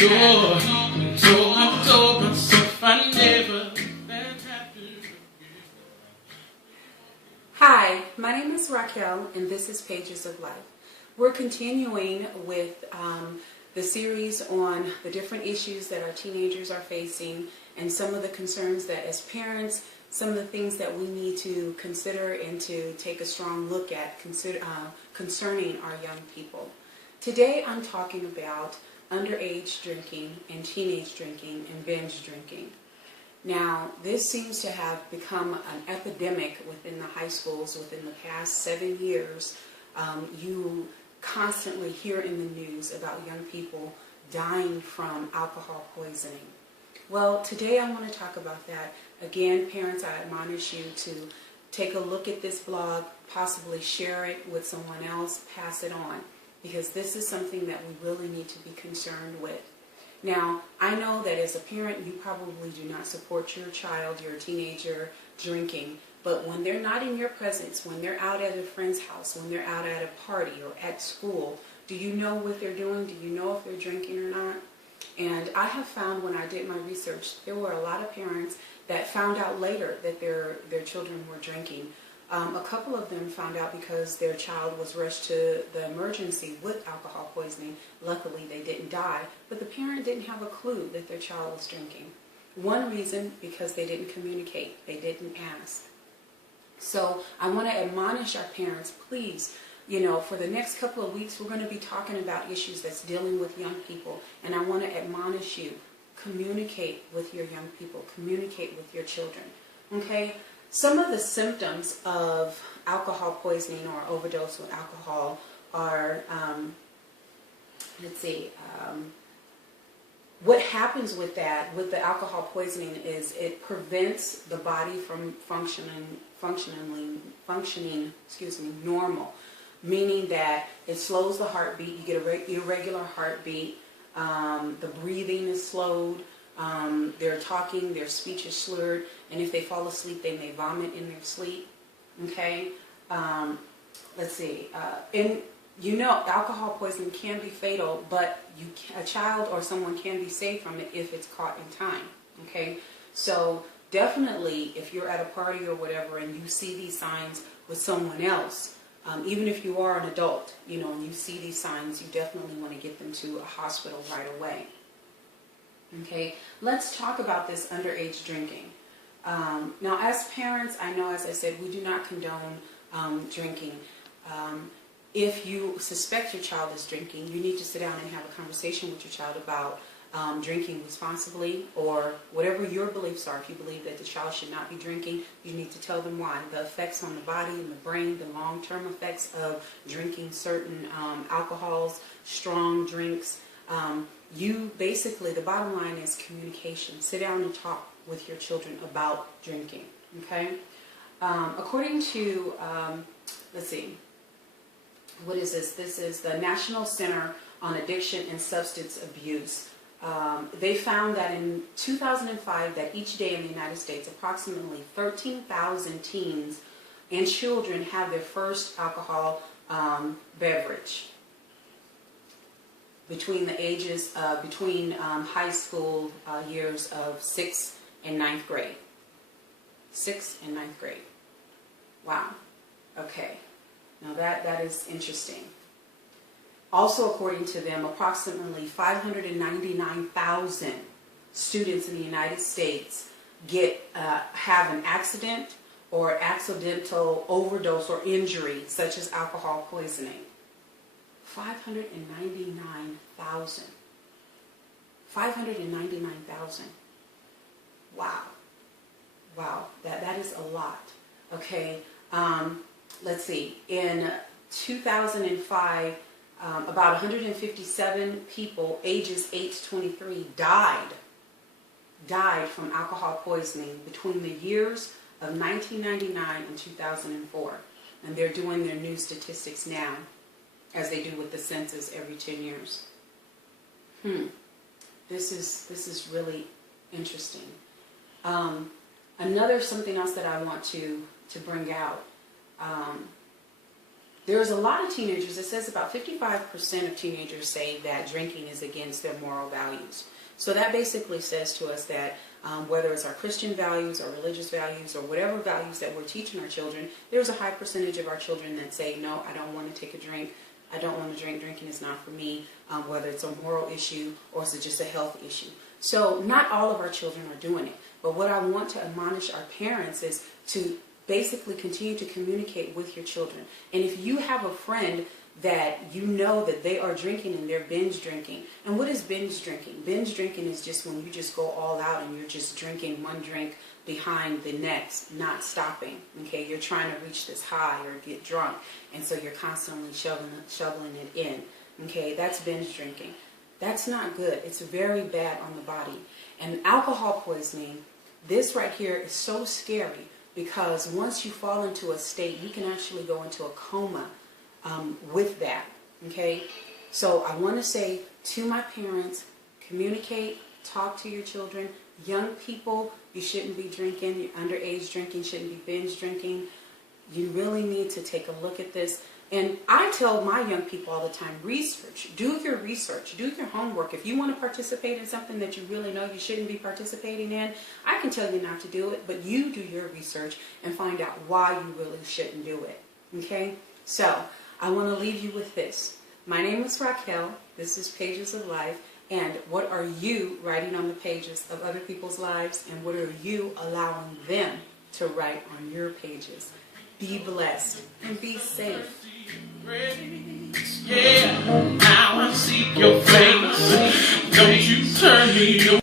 told myself I never. Hi, my name is Raquel and this is Pages of Life. We're continuing with the series on the different issues that our teenagers are facing and some of the concerns that as parents, some of the things that we need to consider and to take a strong look at concerning our young people. Today I'm talking about underage drinking and teenage drinking and binge drinking. Now, this seems to have become an epidemic within the high schools within the past 7 years. You constantly hear in the news about young people dying from alcohol poisoning. Well, today I want to talk about that. Again, parents, I admonish you to take a look at this blog, possibly share it with someone else, pass it on, because this is something that we really need to be concerned with. Now, I know that as a parent, you probably do not support your child, your teenager, drinking, but when they're not in your presence, when they're out at a friend's house, when they're out at a party or at school, do you know what they're doing? Do you know if they're drinking or not? And I have found when I did my research, there were a lot of parents that found out later that their children were drinking. A couple of them found out because their child was rushed to the emergency with alcohol poisoning. Luckily, they didn't die, but the parent didn't have a clue that their child was drinking. One reason, because they didn't communicate, they didn't ask. So I want to admonish our parents, please, for the next couple of weeks, we're going to be talking about issues that's dealing with young people, and I want to admonish you, communicate with your young people, communicate with your children, okay? Some of the symptoms of alcohol poisoning or overdose with alcohol are, what happens with that, with the alcohol poisoning, is it prevents the body from functioning normal, meaning that it slows the heartbeat, you get an irregular heartbeat, the breathing is slowed, they're talking, their speech is slurred, and if they fall asleep, they may vomit in their sleep, okay? And alcohol poisoning can be fatal, but a child or someone can be saved from it if it's caught in time, okay? So definitely, if you're at a party or whatever and you see these signs with someone else, even if you are an adult, and you see these signs, you definitely want to get them to a hospital right away. Okay, let's talk about this underage drinking. Now, as parents, I know, as I said, we do not condone drinking. If you suspect your child is drinking, you need to sit down and have a conversation with your child about drinking responsibly, or whatever your beliefs are. If you believe that the child should not be drinking, you need to tell them why. The effects on the body and the brain, the long-term effects of drinking certain alcohols, strong drinks. The bottom line is communication. Sit down and talk with your children about drinking, okay? According to, what is this? This is the National Center on Addiction and Substance Abuse. They found that in 2005 that each day in the United States, approximately 13,000 teens and children have their first alcohol beverage between the ages, high school years of 6th and 9th grade. 6th and 9th grade. Wow. Okay. Now that is interesting. Also, according to them, approximately 599,000 students in the United States have an accident or accidental overdose or injury, such as alcohol poisoning. 599,000. 599,000. Wow. Wow. That is a lot. Okay. Let's see. In 2005, about 157 people ages 8 to 23 died from alcohol poisoning between the years of 1999 and 2004. And they're doing their new statistics now, as they do with the census every 10 years. This is really interesting. Something else that I want to bring out. There's a lot of teenagers, it says about 55% of teenagers say that drinking is against their moral values. So that basically says to us that whether it's our Christian values or religious values or whatever values that we're teaching our children, there's a high percentage of our children that say, no, I don't want to take a drink. I don't want to drink. Drinking is not for me, whether it's a moral issue or is it just a health issue. So not all of our children are doing it. But what I want to admonish our parents is to basically continue to communicate with your children. And if you have a friend that you know that they are drinking and they're binge drinking. And what is binge drinking? Binge drinking is just when you just go all out and you're just drinking one drink behind the next, not stopping. Okay, you're trying to reach this high or get drunk, and so you're constantly shoveling it in. Okay, that's binge drinking. That's not good. It's very bad on the body. And alcohol poisoning, this right here is so scary because once you fall into a state, you can actually go into a coma with that. Okay, so I want to say to my parents, communicate, talk to your children. Young people, you shouldn't be drinking. Underage drinking shouldn't be binge drinking. You really need to take a look at this. And I tell my young people all the time, research. Do your research. Do your homework. If you want to participate in something that you really know you shouldn't be participating in, I can tell you not to do it, but you do your research and find out why you really shouldn't do it. Okay? So, I want to leave you with this. My name is Raquel. This is Pages of Life. And what are you writing on the pages of other people's lives? And what are you allowing them to write on your pages? Be blessed and be safe. Yeah, now I seek your face. Don't you turn me away.